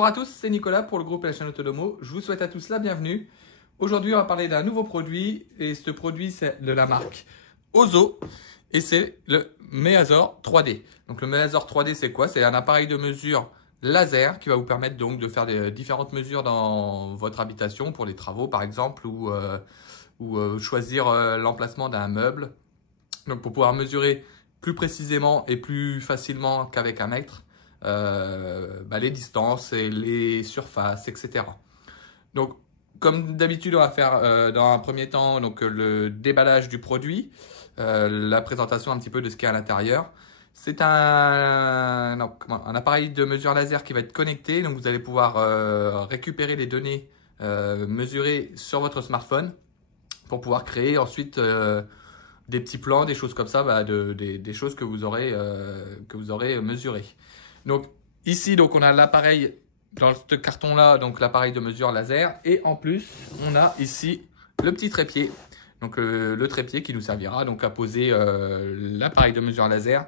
Bonjour à tous, c'est Nicolas pour le groupe La Chaîne Autodomo. Je vous souhaite à tous la bienvenue. Aujourd'hui, on va parler d'un nouveau produit et ce produit, c'est de la marque Ozo et c'est le Measor 3D. Donc le Measor 3D, c'est quoi? C'est un appareil de mesure laser qui va vous permettre donc de faire des différentes mesures dans votre habitation pour les travaux par exemple ou choisir l'emplacement d'un meuble. Donc pour pouvoir mesurer plus précisément et plus facilement qu'avec un mètre les distances et les surfaces, etc. Donc comme d'habitude, on va faire dans un premier temps donc, le déballage du produit, la présentation un petit peu de ce qu'il y a à l'intérieur. C'est un appareil de mesure laser qui va être connecté, donc vous allez pouvoir récupérer les données mesurées sur votre smartphone pour pouvoir créer ensuite des petits plans, des choses comme ça, des choses que vous aurez mesurées. Donc ici, donc on a l'appareil dans ce carton-là, donc l'appareil de mesure laser, et en plus, on a ici le petit trépied. Donc le trépied qui nous servira donc à poser l'appareil de mesure laser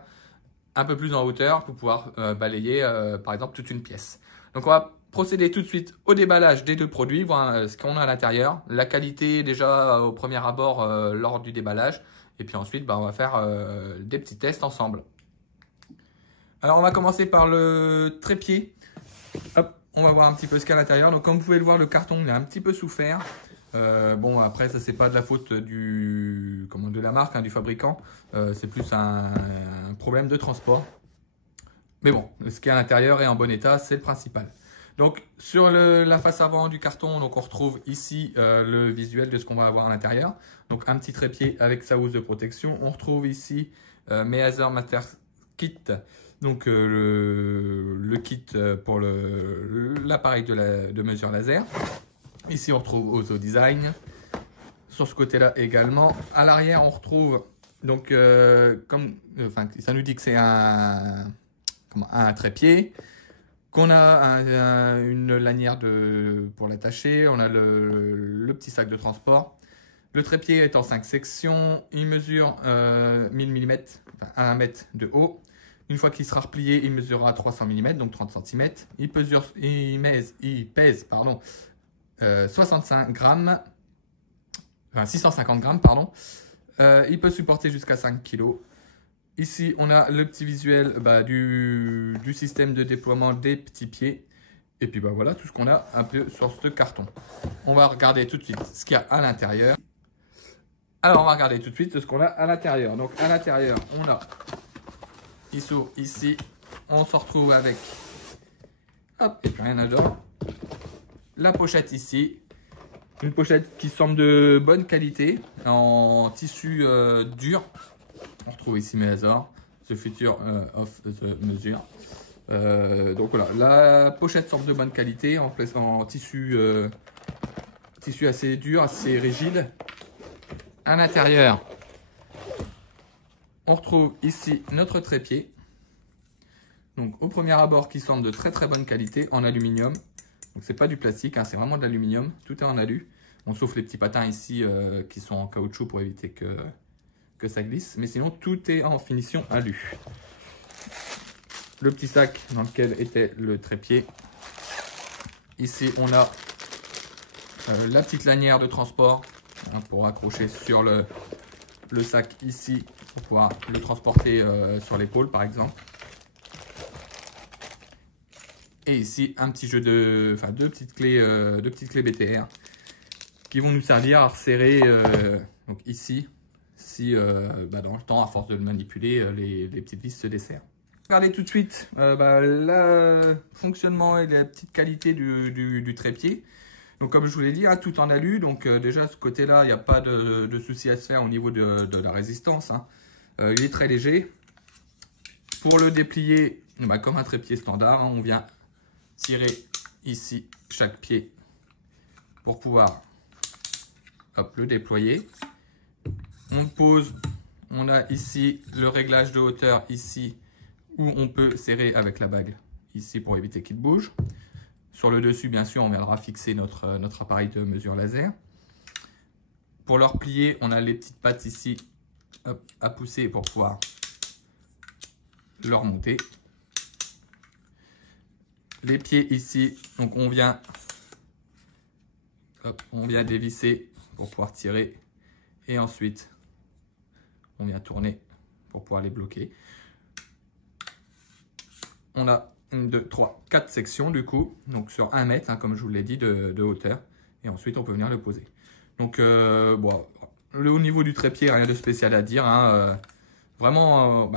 un peu plus en hauteur pour pouvoir balayer par exemple toute une pièce. Donc on va procéder tout de suite au déballage des deux produits, voir ce qu'on a à l'intérieur, la qualité déjà au premier abord lors du déballage, et puis ensuite on va faire des petits tests ensemble. Alors on va commencer par le trépied. Hop, on va voir un petit peu ce qu'il y a à l'intérieur. Donc comme vous pouvez le voir, le carton il est un petit peu souffert. Bon après ça c'est pas de la faute de la marque, du fabricant. C'est plus un problème de transport. Mais bon, ce qui est à l'intérieur est en bon état, c'est le principal. Donc sur la face avant du carton, donc on retrouve ici le visuel de ce qu'on va avoir à l'intérieur. Donc un petit trépied avec sa housse de protection. On retrouve ici Measor Master Kit. Donc le kit pour l'appareil de mesure laser. Ici on retrouve Ozo Design. Sur ce côté-là également. À l'arrière on retrouve donc ça nous dit que c'est un trépied. Qu'on a une lanière pour l'attacher. On a le petit sac de transport. Le trépied est en 5 sections. Il mesure 1000 mm, à 1 mètre de haut. Une fois qu'il sera replié, il mesurera 300 mm, donc 30 cm. Il pèse 65 grammes, enfin 650 grammes, pardon. Il peut supporter jusqu'à 5 kg. Ici, on a le petit visuel du système de déploiement des petits pieds. Et puis voilà tout ce qu'on a un peu sur ce carton. On va regarder tout de suite ce qu'il y a à l'intérieur. Alors, on va regarder tout de suite ce qu'on a à l'intérieur. Donc, à l'intérieur, on a... Il s'ouvre ici, on se retrouve avec, hop, et puis rien à dedans. La pochette ici, une pochette qui semble de bonne qualité, en tissu dur. On retrouve ici Measor, The Future of the Mesure. Donc voilà, la pochette semble de bonne qualité, en tissu assez dur, assez rigide. À l'intérieur, on retrouve ici notre trépied, donc au premier abord qui semble de très bonne qualité en aluminium. Donc c'est pas du plastique, c'est vraiment de l'aluminium, tout est en alu. On sauf les petits patins ici qui sont en caoutchouc pour éviter que ça glisse, mais sinon tout est en finition alu. Le petit sac dans lequel était le trépied. Ici on a la petite lanière de transport pour accrocher sur le sac ici, pour pouvoir le transporter sur l'épaule par exemple. Et ici un petit jeu deux petites clés BTR qui vont nous servir à resserrer donc ici si dans le temps à force de le manipuler les petites vis se desserrent. Regardez tout de suite le fonctionnement et la petite qualité du trépied. Donc comme je vous l'ai dit, tout en alu, donc déjà ce côté-là, il n'y a pas de souci à se faire au niveau de la résistance. Il est très léger. Pour le déplier, comme un trépied standard, on vient tirer ici chaque pied pour pouvoir le déployer. On pose, on a ici le réglage de hauteur ici où on peut serrer avec la bague ici pour éviter qu'il bouge. Sur le dessus, bien sûr, on viendra fixer notre appareil de mesure laser. Pour le replier, on a les petites pattes ici à pousser pour pouvoir le remonter. les pieds ici, donc on vient dévisser pour pouvoir tirer. Et ensuite, on vient tourner pour pouvoir les bloquer. On a 1, 2, 3, 4 sections du coup, donc sur 1 mètre, hein, comme je vous l'ai dit, de hauteur. Et ensuite, on peut venir le poser. Donc, bon, au niveau du trépied, rien de spécial à dire. Hein, vraiment,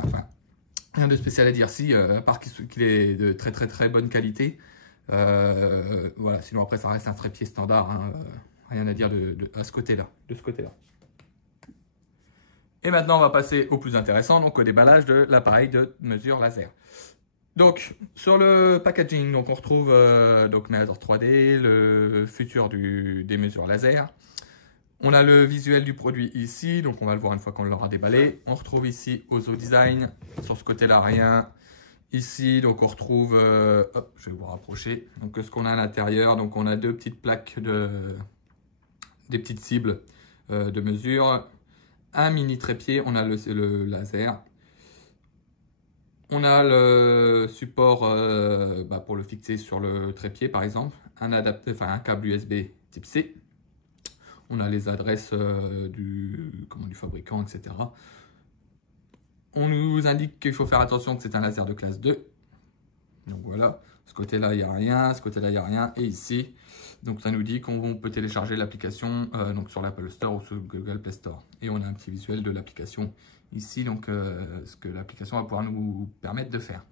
rien de spécial à dire. Si, à part qu'il est de très bonne qualité. Voilà, sinon après, ça reste un trépied standard. Hein, rien à dire à ce côté-là, de ce côté-là. Et maintenant, on va passer au plus intéressant, donc au déballage de l'appareil de mesure laser. Donc, sur le packaging, donc on retrouve donc Measor 3D, le futur des mesures laser. On a le visuel du produit ici, donc on va le voir une fois qu'on l'aura déballé. On retrouve ici Ozo Design, sur ce côté-là rien. Ici, donc on retrouve, hop, je vais vous rapprocher. Donc ce qu'on a à l'intérieur, donc on a 2 petites plaques des petites cibles de mesure. Un mini trépied, on a le laser. On a le support pour le fixer sur le trépied par exemple, un câble USB type C. On a les adresses du fabricant, etc. On nous indique qu'il faut faire attention que c'est un laser de classe 2. Donc voilà, ce côté-là, il n'y a rien, ce côté-là, il n'y a rien. Et ici, donc ça nous dit qu'on peut télécharger l'application sur l'Apple Store ou sur Google Play Store. Et on a un petit visuel de l'application ici, donc ce que l'application va pouvoir nous permettre de faire.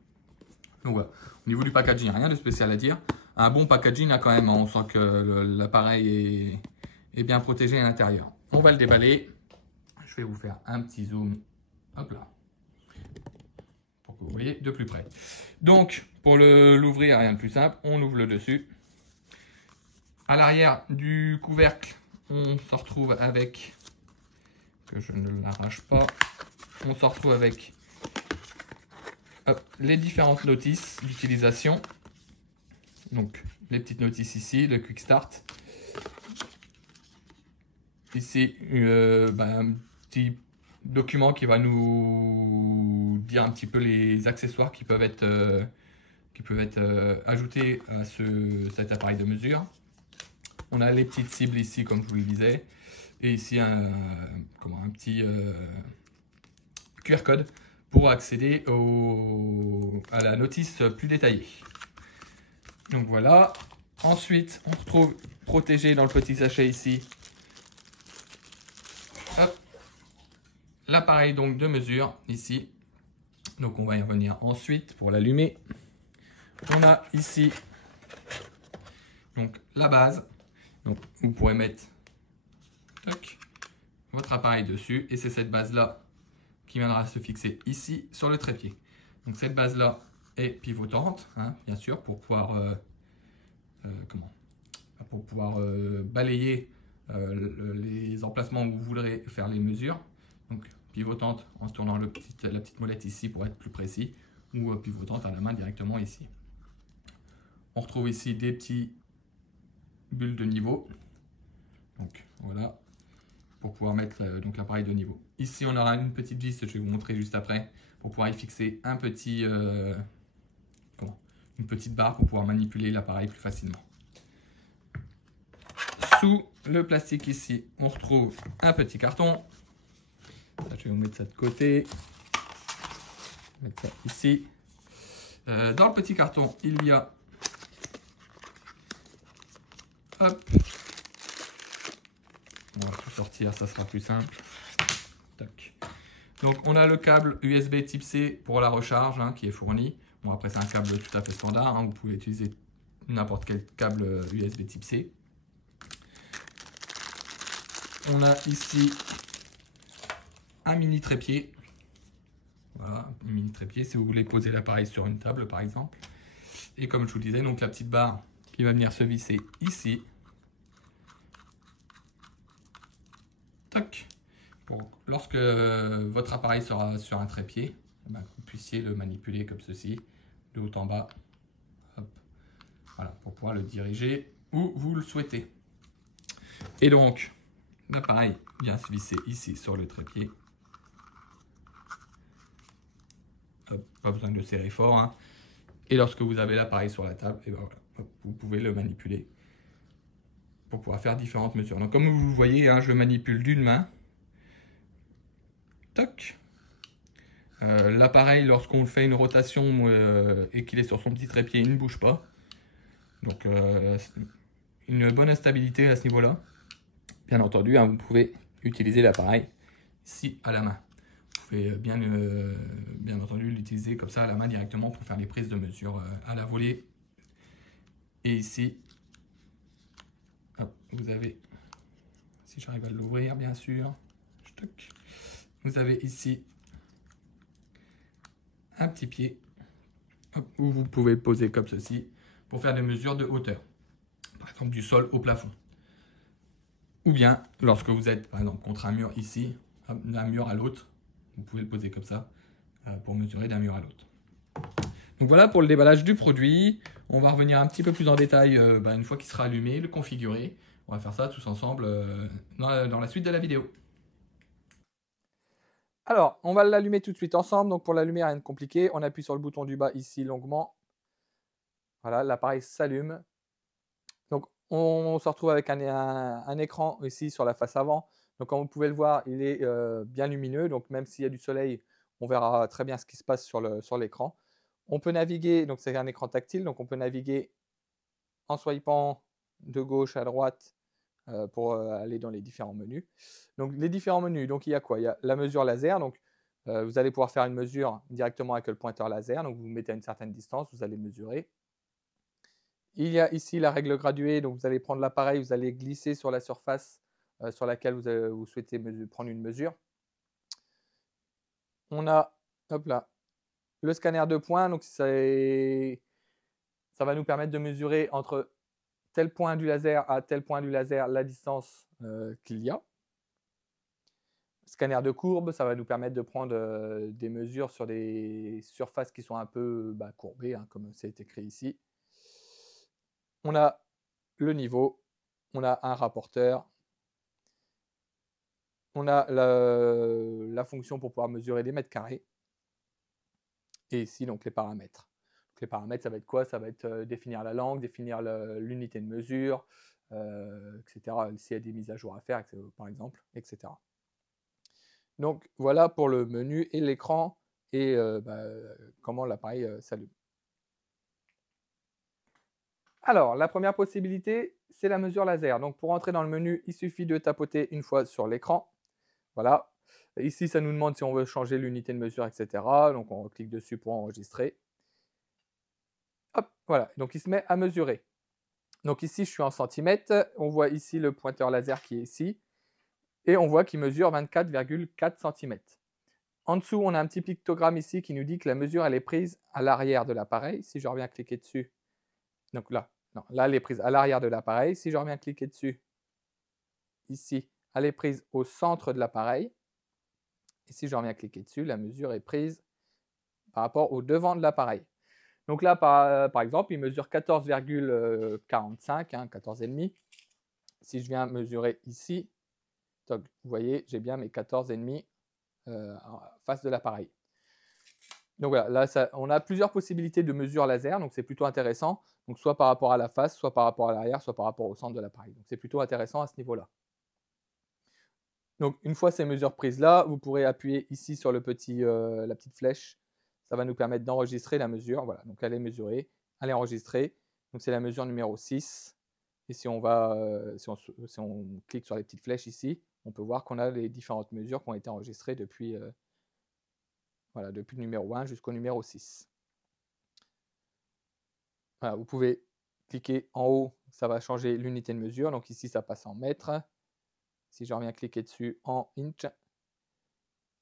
Donc voilà, au niveau du packaging, rien de spécial à dire. Un bon packaging quand même, on sent que l'appareil est bien protégé à l'intérieur. On va le déballer. Je vais vous faire un petit zoom. Hop là. Pour que vous voyez de plus près. Donc, pour l'ouvrir, rien de plus simple. On ouvre le dessus. À l'arrière du couvercle, on se retrouve avec, que je ne l'arrache pas, on se retrouve avec les différentes notices d'utilisation. Donc, les petites notices ici, le Quick Start. Ici, un petit document qui va nous dire un petit peu les accessoires qui peuvent être ajoutés à cet appareil de mesure. On a les petites cibles ici, comme je vous le disais, et ici un petit QR code pour accéder à la notice plus détaillée. Donc voilà. Ensuite, on retrouve protégé dans le petit sachet ici l'appareil donc de mesure ici. Donc on va y revenir ensuite pour l'allumer. On a ici donc la base. Donc vous pourrez mettre votre appareil dessus et c'est cette base là qui viendra se fixer ici sur le trépied. Donc cette base là est pivotante, hein, bien sûr, pour pouvoir balayer les emplacements où vous voudrez faire les mesures. Donc pivotante en tournant la petite molette ici pour être plus précis, ou pivotante à la main directement ici. On retrouve ici des petits bulles de niveau. Donc voilà, pour pouvoir mettre donc l'appareil de niveau. Ici on aura une petite vis, je vais vous montrer juste après, pour pouvoir y fixer un petit une petite barre pour pouvoir manipuler l'appareil plus facilement. Sous le plastique ici, on retrouve un petit carton. Là, je vais vous mettre ça de côté. Mettre ça ici. Dans le petit carton, il y a hop. On va tout sortir, ça sera plus simple. Tac. Donc on a le câble USB type C pour la recharge qui est fourni. Bon, après c'est un câble tout à fait standard, vous pouvez utiliser n'importe quel câble USB type C. On a ici un mini trépied. Voilà, un mini trépied si vous voulez poser l'appareil sur une table par exemple. Et comme je vous disais, donc la petite barre qui va venir se visser ici. Tac. Pour lorsque votre appareil sera sur un trépied, que vous puissiez le manipuler comme ceci, de haut en bas. Hop. Voilà, pour pouvoir le diriger où vous le souhaitez. Et donc, l'appareil vient se visser ici sur le trépied. Hop, pas besoin de le serrer fort. Et lorsque vous avez l'appareil sur la table, et ben voilà, vous pouvez le manipuler pour pouvoir faire différentes mesures. Donc comme vous voyez, hein, je le manipule d'une main. Toc. L'appareil, lorsqu'on fait une rotation et qu'il est sur son petit trépied, il ne bouge pas. Donc une bonne instabilité à ce niveau-là. Bien entendu, hein, vous pouvez utiliser l'appareil ici à la main. Vous pouvez bien entendu l'utiliser comme ça à la main directement pour faire les prises de mesure à la volée. Et ici, hop, vous avez, si j'arrive à l'ouvrir bien sûr, vous avez ici un petit pied où vous pouvez poser comme ceci pour faire des mesures de hauteur, par exemple du sol au plafond. Ou bien lorsque vous êtes par exemple contre un mur ici, d'un mur à l'autre, vous pouvez le poser comme ça pour mesurer d'un mur à l'autre. Donc voilà pour le déballage du produit. On va revenir un petit peu plus en détail une fois qu'il sera allumé, le configurer. On va faire ça tous ensemble dans la suite de la vidéo. Alors, on va l'allumer tout de suite ensemble. Donc pour l'allumer, rien de compliqué. On appuie sur le bouton du bas ici longuement. Voilà, l'appareil s'allume. Donc on se retrouve avec un écran ici sur la face avant. Donc comme vous pouvez le voir, il est bien lumineux. Donc même s'il y a du soleil, on verra très bien ce qui se passe sur l'écran. On peut naviguer, donc c'est un écran tactile, donc on peut naviguer en swipant de gauche à droite pour aller dans les différents menus. Donc les différents menus, donc il y a quoi? Il y a la mesure laser, donc vous allez pouvoir faire une mesure directement avec le pointeur laser, donc vous mettez à une certaine distance, vous allez mesurer. Il y a ici la règle graduée, donc vous allez prendre l'appareil, vous allez glisser sur la surface sur laquelle vous souhaitez prendre une mesure. On a, hop là, le scanner de points, donc ça va nous permettre de mesurer entre tel point du laser à tel point du laser la distance qu'il y a. Scanner de courbe, ça va nous permettre de prendre des mesures sur des surfaces qui sont un peu courbées, hein, comme c'est écrit ici. On a le niveau, on a un rapporteur, on a la fonction pour pouvoir mesurer les mètres carrés. Et ici, donc les paramètres. Donc, les paramètres, ça va être quoi? Ça va être définir la langue, définir l'unité de mesure, etc. S'il y a des mises à jour à faire, par exemple, etc. Donc voilà pour le menu et l'écran et comment l'appareil s'allume. Alors, la première possibilité, c'est la mesure laser. Donc pour entrer dans le menu, il suffit de tapoter une fois sur l'écran. Voilà. Ici, ça nous demande si on veut changer l'unité de mesure, etc. Donc on clique dessus pour enregistrer. Hop, voilà. Donc il se met à mesurer. Donc ici, je suis en centimètres. On voit ici le pointeur laser qui est ici. Et on voit qu'il mesure 24,4 cm. En dessous, on a un petit pictogramme ici qui nous dit que la mesure elle est prise à l'arrière de l'appareil. Si je reviens cliquer dessus, donc là, non, là elle est prise à l'arrière de l'appareil. Si je reviens cliquer dessus, ici, elle est prise au centre de l'appareil. Et si je reviens cliquer dessus, la mesure est prise par rapport au devant de l'appareil. Donc là, par exemple, il mesure 14,45, 14,5. Si je viens mesurer ici, donc, vous voyez, j'ai bien mes 14,5 en face de l'appareil. Donc voilà, là, on a plusieurs possibilités de mesure laser, donc c'est plutôt intéressant. Donc soit par rapport à la face, soit par rapport à l'arrière, soit par rapport au centre de l'appareil. Donc c'est plutôt intéressant à ce niveau-là. Donc une fois ces mesures prises là, vous pourrez appuyer ici sur la petite flèche. Ça va nous permettre d'enregistrer la mesure. Voilà, donc elle est mesurée, elle est enregistrée. Donc c'est la mesure numéro 6. Et si on clique sur les petites flèches ici, on peut voir qu'on a les différentes mesures qui ont été enregistrées depuis le numéro 1 jusqu'au numéro 6. Voilà, vous pouvez cliquer en haut, ça va changer l'unité de mesure. Donc ici, ça passe en mètres. Si je reviens cliquer dessus, en inch.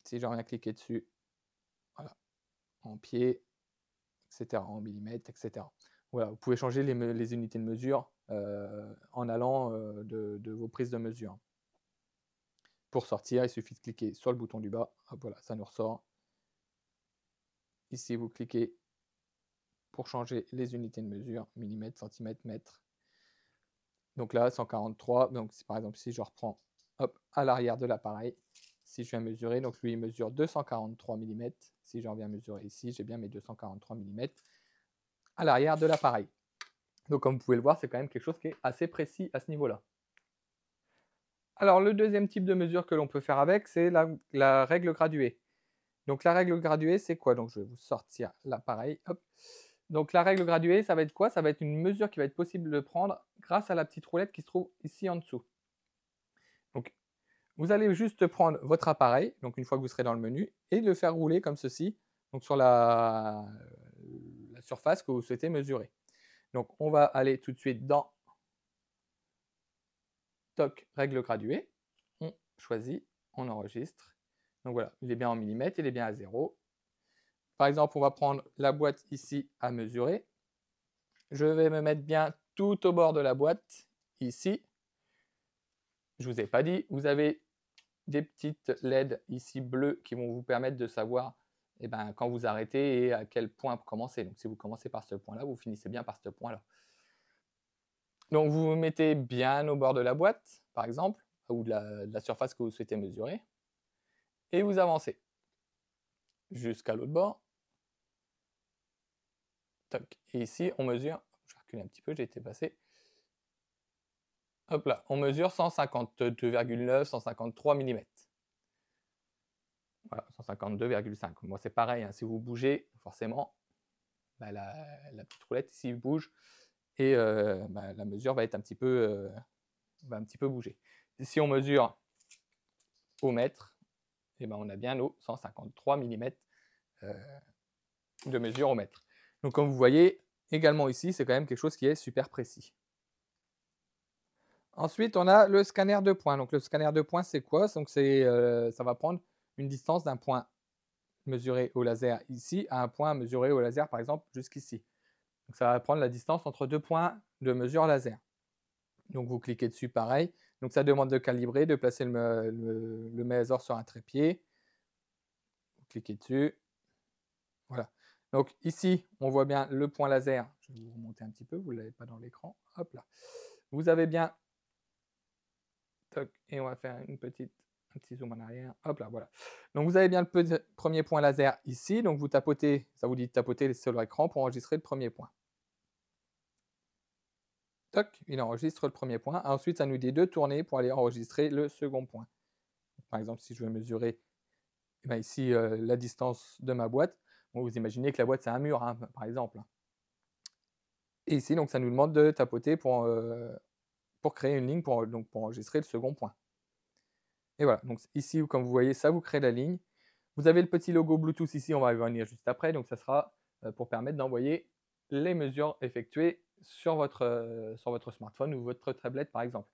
Si je reviens cliquer dessus, voilà, en pied, etc., en millimètres, etc. Voilà, vous pouvez changer les unités de mesure en allant de vos prises de mesure. Pour sortir, il suffit de cliquer sur le bouton du bas. Hop, voilà, ça nous ressort. Ici, vous cliquez pour changer les unités de mesure, millimètres, centimètres, mètres. Donc là, 143. Donc par exemple, si je reprends à l'arrière de l'appareil, si je viens mesurer, donc lui il mesure 243 mm. Si j'en viens mesurer ici, j'ai bien mes 243 mm. à l'arrière de l'appareil. Donc comme vous pouvez le voir, c'est quand même quelque chose qui est assez précis à ce niveau-là. Alors le deuxième type de mesure que l'on peut faire avec, c'est la règle graduée. Donc la règle graduée, c'est quoi? Donc je vais vous sortir l'appareil. Donc la règle graduée, ça va être quoi? Ça va être une mesure qui va être possible de prendre grâce à la petite roulette qui se trouve ici en dessous. Donc vous allez juste prendre votre appareil, donc une fois que vous serez dans le menu, et le faire rouler comme ceci, donc sur la surface que vous souhaitez mesurer. Donc on va aller tout de suite dans Toc, règle graduée. On choisit, on enregistre. Donc voilà, il est bien en millimètres, il est bien à 0. Par exemple, on va prendre la boîte ici à mesurer. Je vais me mettre bien tout au bord de la boîte, ici. Je ne vous ai pas dit, vous avez des petites LED ici bleues qui vont vous permettre de savoir quand vous arrêtez et à quel point vous commencez. Donc si vous commencez par ce point-là, vous finissez bien par ce point-là. Donc vous vous mettez bien au bord de la boîte, par exemple, ou de la surface que vous souhaitez mesurer, et vous avancez jusqu'à l'autre bord. Toc. Et ici, on mesure, je vais reculer un petit peu, j'ai été passé. Hop là, on mesure 152,9, 153 mm. Voilà, 152,5. Moi, c'est pareil, hein, si vous bougez, forcément, la petite roulette ici bouge et la mesure va être un petit peu bouger. Si on mesure au mètre, on a bien nos 153 mm de mesure au mètre. Donc comme vous voyez, également ici, c'est quand même quelque chose qui est super précis. Ensuite, on a le scanner de points. Donc le scanner de points, c'est quoi? Donc ça va prendre une distance d'un point mesuré au laser ici à un point mesuré au laser, par exemple, jusqu'ici. Donc ça va prendre la distance entre deux points de mesure laser. Donc vous cliquez dessus, pareil. Donc ça demande de calibrer, de placer le mésor sur un trépied. Vous cliquez dessus. Voilà. Donc ici, on voit bien le point laser. Je vais vous remonter un petit peu, vous ne l'avez pas dans l'écran. Hop là. Vous avez bien. Toc, et on va faire un petit zoom en arrière. Hop là, voilà. Donc vous avez bien le premier point laser ici. Donc vous tapotez, ça vous dit de tapoter sur l'écran pour enregistrer le premier point. Toc, il enregistre le premier point. Ensuite, ça nous dit de tourner pour aller enregistrer le second point. Par exemple, si je veux mesurer ici la distance de ma boîte, bon, vous imaginez que la boîte c'est un mur, hein, par exemple. Et ici, donc, ça nous demande de tapoter pour créer une ligne pour enregistrer le second point. Et voilà, donc ici, comme vous voyez, ça vous crée la ligne. Vous avez le petit logo Bluetooth ici, on va y revenir juste après. Donc ça sera pour permettre d'envoyer les mesures effectuées sur votre smartphone ou votre tablette, par exemple.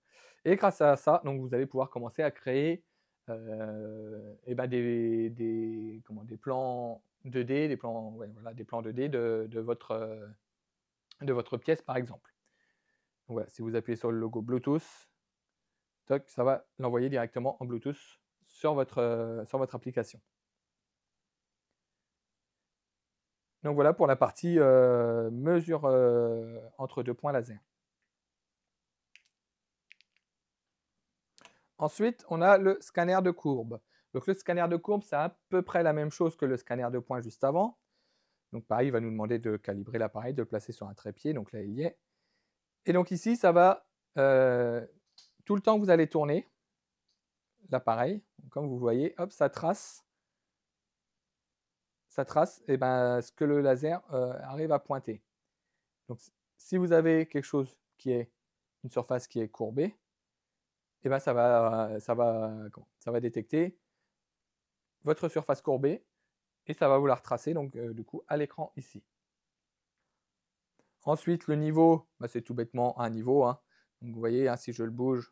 Et grâce à ça, donc, vous allez pouvoir commencer à créer des plans 2D, des plans 2D de votre pièce, par exemple. Donc voilà, si vous appuyez sur le logo Bluetooth, toc, ça va l'envoyer directement en Bluetooth sur votre application. Donc voilà pour la partie mesure entre deux points laser. Ensuite, on a le scanner de courbe. Donc le scanner de courbe, c'est à peu près la même chose que le scanner de points juste avant. Donc pareil, il va nous demander de calibrer l'appareil, de le placer sur un trépied. Donc là, il y est. Et donc ici, ça va, tout le temps que vous allez tourner l'appareil, comme vous voyez, hop, ça trace ce que le laser arrive à pointer. Donc si vous avez quelque chose qui est une surface qui est courbée, ça va détecter votre surface courbée et ça va vous la retracer donc du coup à l'écran ici. Ensuite, le niveau, c'est tout bêtement un niveau, hein. Donc vous voyez, hein, si je le bouge,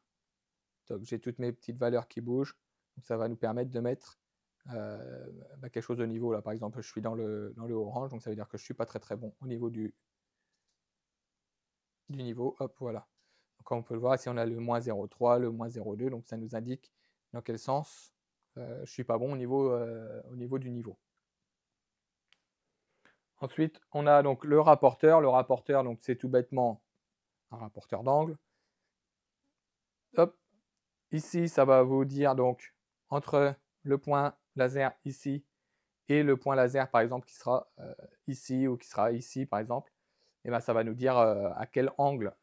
j'ai toutes mes petites valeurs qui bougent. Donc ça va nous permettre de mettre quelque chose de niveau. Là, par exemple, je suis dans le orange, donc ça veut dire que je ne suis pas très très bon au niveau du niveau. Hop, voilà. Donc comme on peut le voir, ici on a le moins 0,3, le moins 0,2, donc ça nous indique dans quel sens je ne suis pas bon au niveau du niveau. Ensuite, on a donc le rapporteur. Le rapporteur, donc c'est tout bêtement un rapporteur d'angle. Hop, ici, ça va vous dire donc entre le point laser ici et le point laser, par exemple, qui sera ici ou qui sera ici, par exemple. et ben, ça va nous dire à quel angle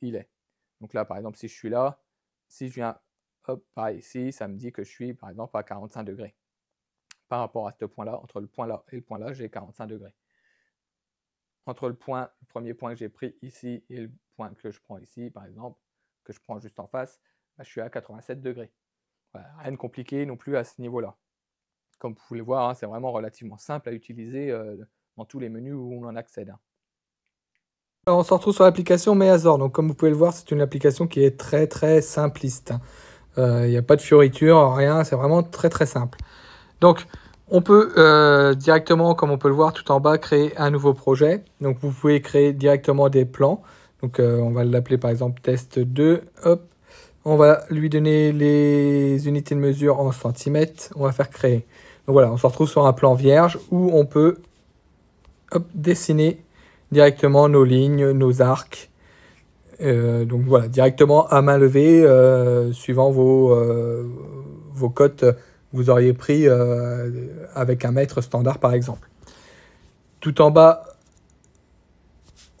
il est. Donc là, par exemple, si je suis là, si je viens hop, par ici, ça me dit que je suis, par exemple, à 45 degrés. Par rapport à ce point-là, entre le point là et le point là, j'ai 45 degrés. Entre le premier point que j'ai pris ici et le point que je prends ici, par exemple, que je prends juste en face, ben, je suis à 87 degrés. Voilà, rien de compliqué non plus à ce niveau-là. Comme vous pouvez le voir, hein, c'est vraiment relativement simple à utiliser dans tous les menus où on en accède. Alors, on se retrouve sur l'application Meazor. Donc, comme vous pouvez le voir, c'est une application qui est très très simpliste. Il n'y a pas de fioritures, rien, c'est vraiment très très simple. Donc, on peut directement, comme on peut le voir tout en bas, créer un nouveau projet. Donc, vous pouvez créer directement des plans. Donc, on va l'appeler par exemple test 2. Hop, on va lui donner les unités de mesure en centimètres. On va faire créer. Donc voilà, on se retrouve sur un plan vierge où on peut dessiner directement nos lignes, nos arcs. Donc voilà, directement à main levée, suivant vos cotes que vous auriez pris avec un mètre standard par exemple. Tout en bas,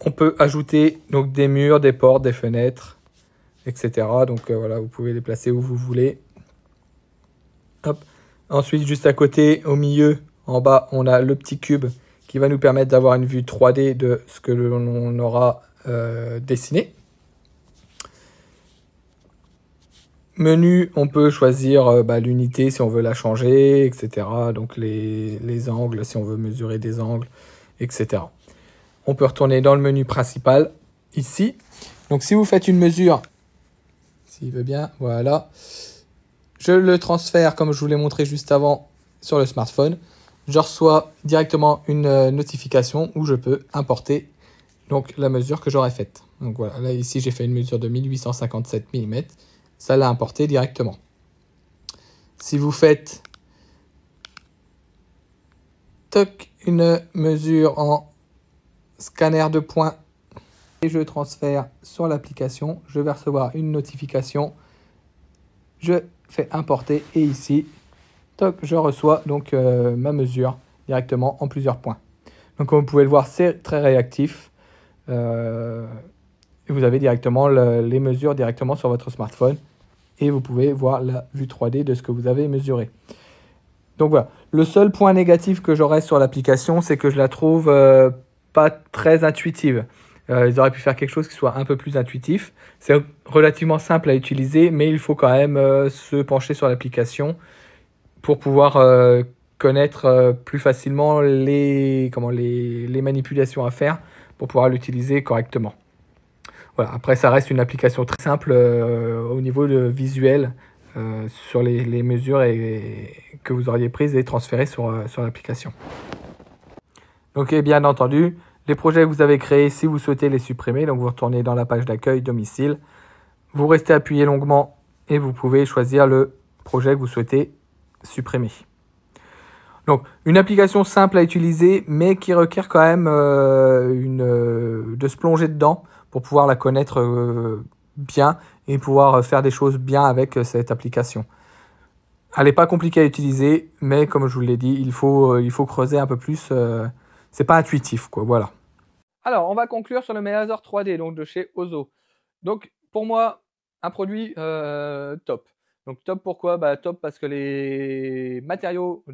on peut ajouter donc des murs, des portes, des fenêtres, etc. Donc voilà, vous pouvez les placer où vous voulez. Hop. Ensuite, juste à côté, au milieu, en bas, on a le petit cube qui va nous permettre d'avoir une vue 3D de ce que l'on aura dessiné. Menu, on peut choisir l'unité si on veut la changer, etc. Donc les angles, si on veut mesurer des angles, etc. On peut retourner dans le menu principal, ici. Donc si vous faites une mesure, s'il veut bien, voilà. Je le transfère, comme je vous l'ai montré juste avant, sur le smartphone. Je reçois directement une notification où je peux importer donc, la mesure que j'aurais faite. Donc voilà, là ici j'ai fait une mesure de 1857 mm. Ça l'a importé directement. Si vous faites toc, une mesure en scanner de points et je transfère sur l'application, je vais recevoir une notification. Je fais importer et ici, toc, je reçois donc ma mesure directement en plusieurs points. Donc comme vous pouvez le voir, c'est très réactif. Et vous avez directement les mesures directement sur votre smartphone. Et vous pouvez voir la vue 3D de ce que vous avez mesuré. Donc voilà, le seul point négatif que j'aurais sur l'application, c'est que je la trouve pas très intuitive. Ils auraient pu faire quelque chose qui soit un peu plus intuitif. C'est relativement simple à utiliser, mais il faut quand même se pencher sur l'application pour pouvoir connaître plus facilement les manipulations à faire pour pouvoir l'utiliser correctement. Voilà. Après, ça reste une application très simple au niveau visuel sur les mesures que vous auriez prises et transférées sur l'application. Donc, et bien entendu, les projets que vous avez créés, si vous souhaitez les supprimer, donc vous retournez dans la page d'accueil domicile, vous restez appuyé longuement et vous pouvez choisir le projet que vous souhaitez supprimer. Donc, une application simple à utiliser, mais qui requiert quand même de se plonger dedans pour pouvoir la connaître bien et pouvoir faire des choses bien avec cette application. Elle n'est pas compliquée à utiliser, mais comme je vous l'ai dit, il faut creuser un peu plus. C'est pas intuitif, quoi. Voilà. Alors, on va conclure sur le Meazor 3D, donc de chez Ozo. Donc, pour moi, un produit top. Donc top pourquoi? Top parce que les matériaux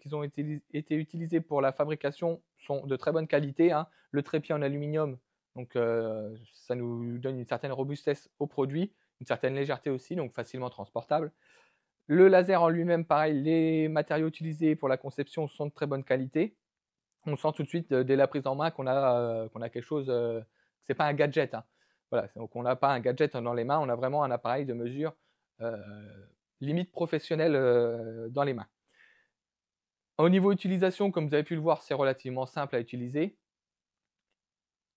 qui ont été utilisés pour la fabrication sont de très bonne qualité. Hein. Le trépied en aluminium, donc ça nous donne une certaine robustesse au produit, une certaine légèreté aussi, donc facilement transportable. Le laser en lui-même, pareil, les matériaux utilisés pour la conception sont de très bonne qualité. On sent tout de suite dès la prise en main qu'on a quelque chose, c'est pas un gadget. Hein. Voilà, donc on n'a pas un gadget dans les mains, on a vraiment un appareil de mesure limite professionnelle dans les mains. Au niveau utilisation, comme vous avez pu le voir, c'est relativement simple à utiliser.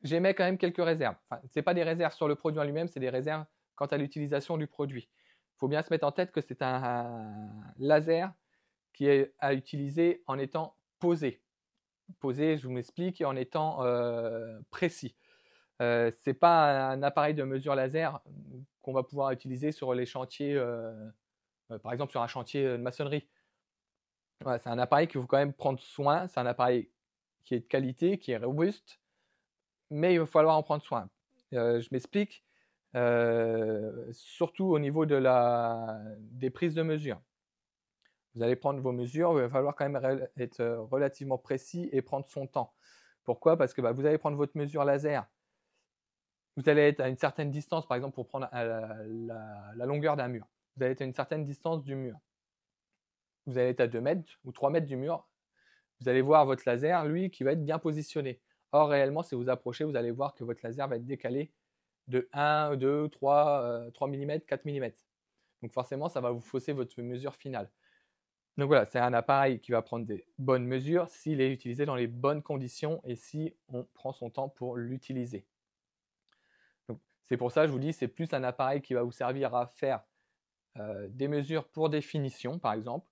J'émets quand même quelques réserves. Enfin, ce n'est pas des réserves sur le produit en lui-même, c'est des réserves quant à l'utilisation du produit. Il faut bien se mettre en tête que c'est un laser qui est à utiliser en étant posé. Posé, je vous m'explique, en étant précis. Ce n'est pas un appareil de mesure laser qu'on va pouvoir utiliser sur les chantiers, par exemple sur un chantier de maçonnerie. Voilà, c'est un appareil qu'il faut quand même prendre soin, c'est un appareil qui est de qualité, qui est robuste, mais il va falloir en prendre soin. Je m'explique, surtout au niveau des prises de mesure. Vous allez prendre vos mesures, il va falloir quand même être relativement précis et prendre son temps. Pourquoi? Parce que vous allez prendre votre mesure laser, vous allez être à une certaine distance, par exemple pour prendre la longueur d'un mur. Vous allez être à une certaine distance du mur. Vous allez être à 2 mètres ou 3 mètres du mur. Vous allez voir votre laser, lui, qui va être bien positionné. Or, réellement, si vous approchez, vous allez voir que votre laser va être décalé de 1, 2, 3 mm, 4 mm. Donc forcément, ça va vous fausser votre mesure finale. Donc voilà, c'est un appareil qui va prendre des bonnes mesures s'il est utilisé dans les bonnes conditions et si on prend son temps pour l'utiliser. C'est pour ça que je vous dis, c'est plus un appareil qui va vous servir à faire des mesures pour des finitions, par exemple,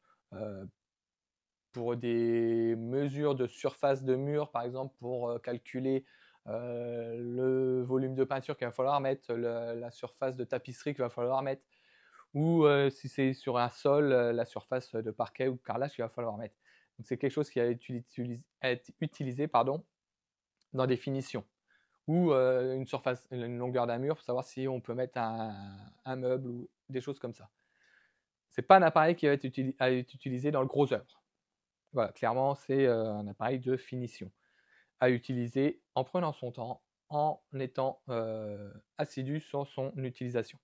pour des mesures de surface de mur, par exemple, pour calculer le volume de peinture qu'il va falloir mettre, la surface de tapisserie qu'il va falloir mettre, ou si c'est sur un sol, la surface de parquet ou de carrelage qu'il va falloir mettre. Donc c'est quelque chose qui va être utilisé dans des finitions. Ou une longueur d'un mur pour savoir si on peut mettre un meuble ou des choses comme ça. C'est pas un appareil qui va être utilisé dans le gros œuvre. Voilà, clairement, c'est un appareil de finition à utiliser en prenant son temps, en étant assidu sur son utilisation.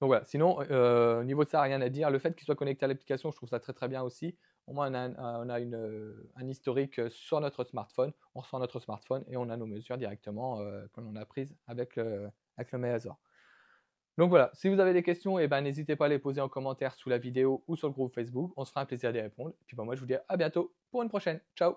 Donc voilà, sinon, au niveau de ça, rien à dire. Le fait qu'il soit connecté à l'application, je trouve ça très très bien aussi. Au moins, on a un historique sur notre smartphone. On ressent notre smartphone et on a nos mesures directement que l'on a prises avec le Meazor. Donc voilà, si vous avez des questions, n'hésitez pas à les poser en commentaire sous la vidéo ou sur le groupe Facebook. On se fera un plaisir d'y répondre. Et puis moi, je vous dis à bientôt pour une prochaine. Ciao!